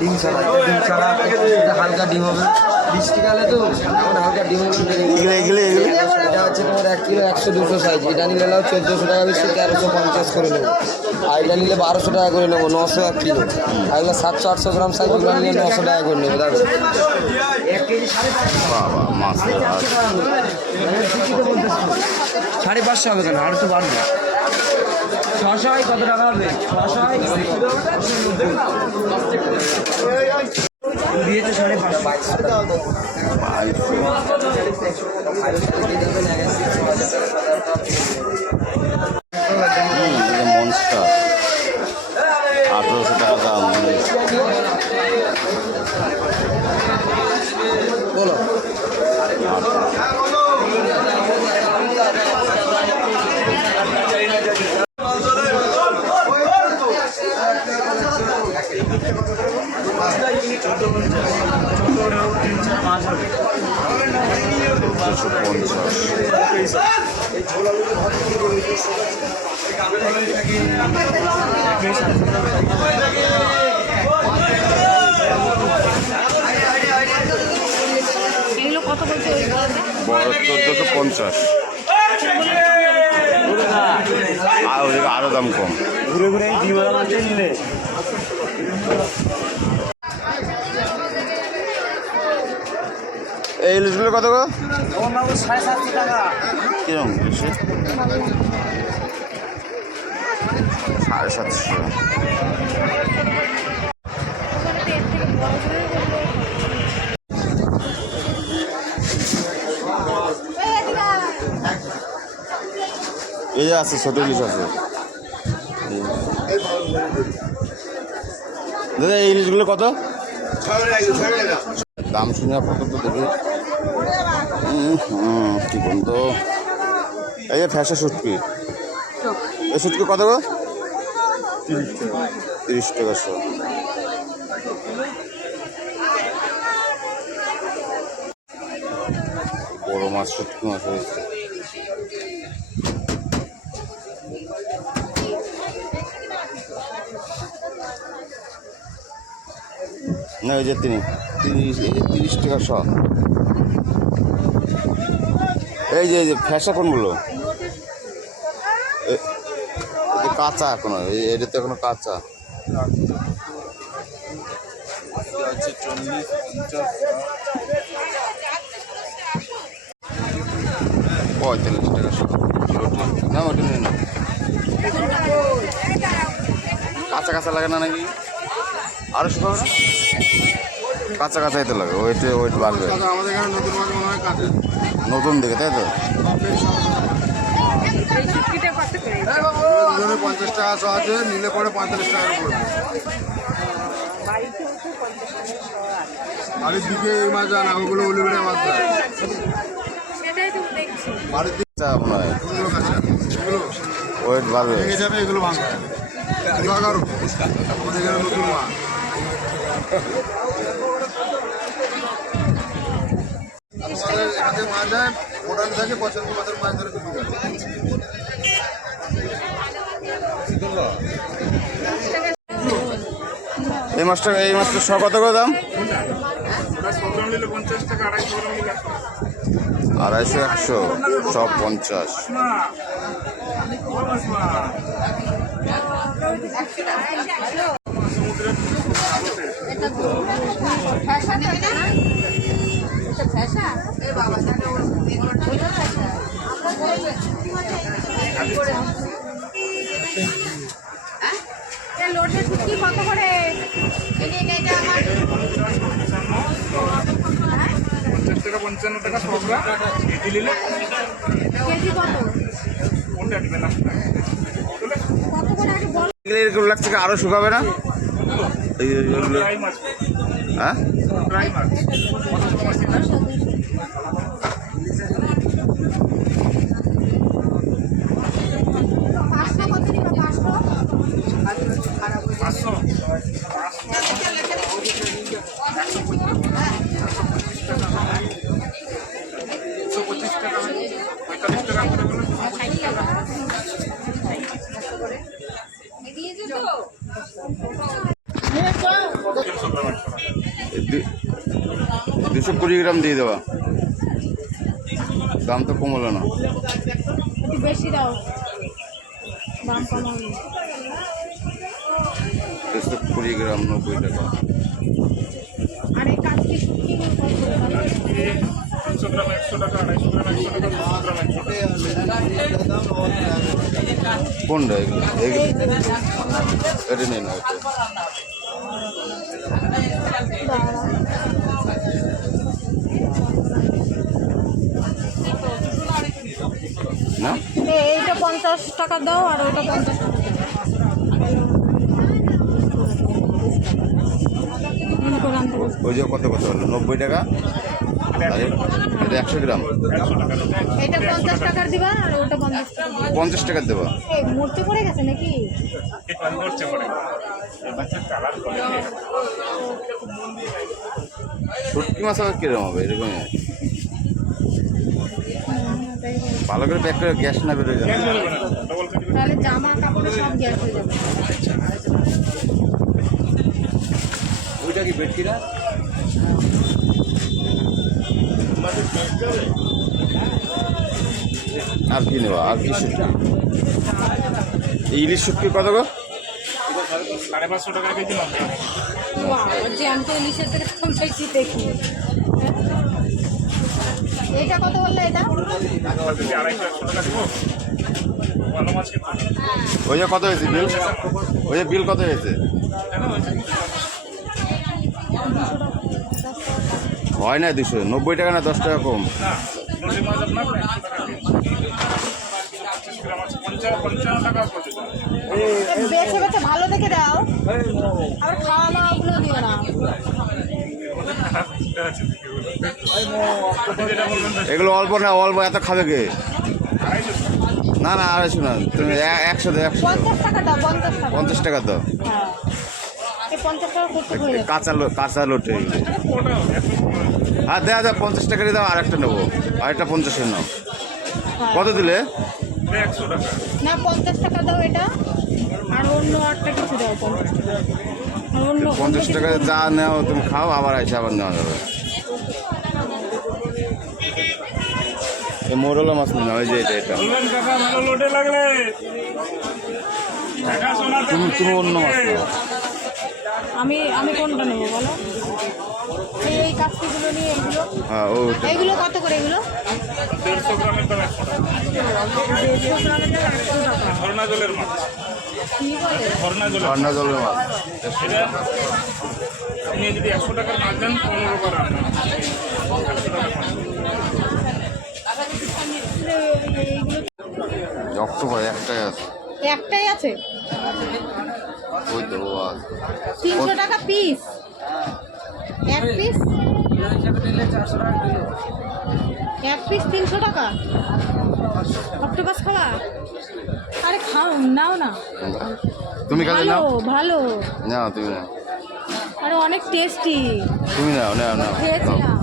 ডিম ছাড়া হালকা ডিম হবে, বৃষ্টিকালে তো এখন হালকা ডিম হবে। এটা হচ্ছে তোমার 1 কিলো 100-200 সাইজ। এটা নিলে 1400 টাকা বেশি, 1350 করে নেবো। আর এটা নিলে 1200 টাকা করে নেবো, 900 1 কিলো। আর এগুলো 700-800 গ্রাম সাইজ, ওগুলো নিলে 900 টাকা করে নেবো। দেখো 550 হবে কেন, আর তো বাড়বে। 600 কত টাকা হবে? 600 দিয়েছে 550। মনস্টার 1800 টাকা দাম। বলো এগুলো কত বলছে? বড় 1450। আর ওদিকে আরো দাম কম। ঘুরে ঘুরে নিলে এই ইলিশগুলো কত গো? 750 টাকা। কিরকম বেশি? 750। এই যে আছে, ছোট ইলিশ আছে দাদা। এই ইলিশগুলো কত দাম? শুনে আপাতত দেখি কি বলতো। এই যে ফ্যাশা শুটকি, এই শুটকি কত গো? 30 টাকা শো। বড় মাছ, শুটকি মাছ হয়েছে। না এই যে 30 টাকা শো। এই যে ফ্যাশা কোনগুলো? কাঁচা এখনো, এটা তো এখনো কাঁচা। 45 টাকা শো। না ওটা নেই না, কাঁচা কাঁচা লাগে না নাকি? আরো শো না, কাঁচা কাঁচাই তো লাগে। ওয়েট বাড়বে নতুন দিকে, তাই তো? 50 টাকা শো আছে, নিলে পরে 45 টাকা পড়বে। বাড়ির দিকে এই মাছ আনা, ওগুলো উলিবেড়ে মাছ ওয়েট বাড়বে। ভেঙে যাবে, এগুলো ভাঙবে। আমাদের এখানে নতুন মাছ। মাছ হয় মোটামুটি থাকে, বছর মাছ ধরে বিক্রি করে। এই মাছটা শো কত করে দাম? 250, 100, সব 50। লোটের শুটকি কত করে? 50 টাকা 55 টাকা সবরা কেজি নিলে কেজি কত? কোনটা দিবেন না? কত করে আগে বল। এরকম লাগছে কি আরো শুকাবে না? ড্রাই মাছ। হ্যাঁ ড্রাই মাছ। 220 গ্রাম দিয়ে দেওয়া, দাম তো কম হলো না। একটু বেশি দাও, দাম কমাবো। 220 গ্রাম 90 টাকা। আর এই কাজটি শুটকি কত করে? 300 গ্রাম 100 টাকা, 250 গ্রাম 100 টাকা, 200 গ্রাম 100 টাকা। কোনটা এগুলো? এগুলো এটা নেই না, এটা না। এইটা 50 টাকা দাও আর ওইটা 50 টাকা দাও। মনে করে আনতে বলছি। ওই যে কত কত হলো? 90 টাকা। আর এটা 100 গ্রাম এইটা 50 টাকার দিবা আর ওটা 50 টাকা দিবা। 50 টাকা দেবা। এই মূর্তি পড়ে গেছে নাকি? করছে পরে বাচ্চা কালার করে শুটকি মাছ আবার কিরকম হবে? এরকম ভালো করে প্যাক করে গ্যাস না বেরোয় যাবে। তাহলে জামা কাপড়ে সব গ্যাস হয়ে যাবে। ওইটা কি ভেটকিরা? আর কি নেবা? আর কি শুটকি? এই ইলিশ শুটকি কত গো? 550 টাকা কেজি মাছ। বাহ, জ্যান্ত ইলিশের থেকে কম বেশি দেখি। এইটা কত বললে? এটা 250-100 টাকা দিব। ভালো মাছ কিন্তু ওই যে কত হয়েছে বিল? ওই যে বিল কত হয়েছে? হয় না 290 টাকা না 10 টাকা কম? না নদী মাছ আপনার 100 টাকা কেজি। 25 গ্রাম আছে 55 টাকা পড়ছে। বেছে বেছে ভালো দেখে দাও, আবার খাওয়া মাওয়াগুলো দিও না। যেটা বলবেন এগুলো অল্প না, অল্প এত খাবে কে? 250 না না 250 না, তুমি 100 দাও, 100 দাও। 50 টাকা দাও, 50 টাকা। 50 টাকা দাও। হ্যাঁ, এই 50 টাকা করতে হয়ে যাবে। কাঁচা লোটে এগুলো। হ্যাঁ দেওয়া দাও, 50 টাকা দিয়ে দাও, আরেকটা নেবো, আরেকটা 50-এর নাও। কত দিলে? 100 টাকা। না 50 টাকা দাও এটা, আর অন্য একটা কিছু দাও 50 টাকা। আর অন্য 50 টাকা যা নেও তুমি খাও, আবার এসে আবার নেওয়া যাবে। এই মোরলা মাছ না, ওই যে এটা বলবেন কাকা ভালো লোটে লাগলে টাকা সোনা তুমি অন্য মাছ নাও। আমি কোনটা নেবো বলো? এই কাস্তিগুলো নিয়ে এগুলো, হ্যাঁ ওটা এইগুলো কত করে? এগুলো 150 গ্রামের দাম 100 টাকা। 150 গ্রামের দাম 100 টাকা। ঝর্ণা জলের মাছ, কি বলে? ঝর্ণা জলের ঝর্ণা জলের মাছ। এটা আপনি যদি 100 টাকার মাছ দেন 15 করে আপনার 100 টাকা মাছ। এইগুলো অক্টোবর একটাই আছে। একটাই আছে, ওই তো ও আছে। 300 টাকা পিস। এক পিস, কিলো হিসাবে নিলে 400 টাকা কিলো। এক পিস 300 টাকা। অক্টোপাস খাওয়া? আরে খাও, নাও না, তুমি খালি ভালো নাও, ভালো, নাও তুমি নাও, আরে অনেক টেস্টি। তুমি নাও, নাও নাও খেয়েছিলাম।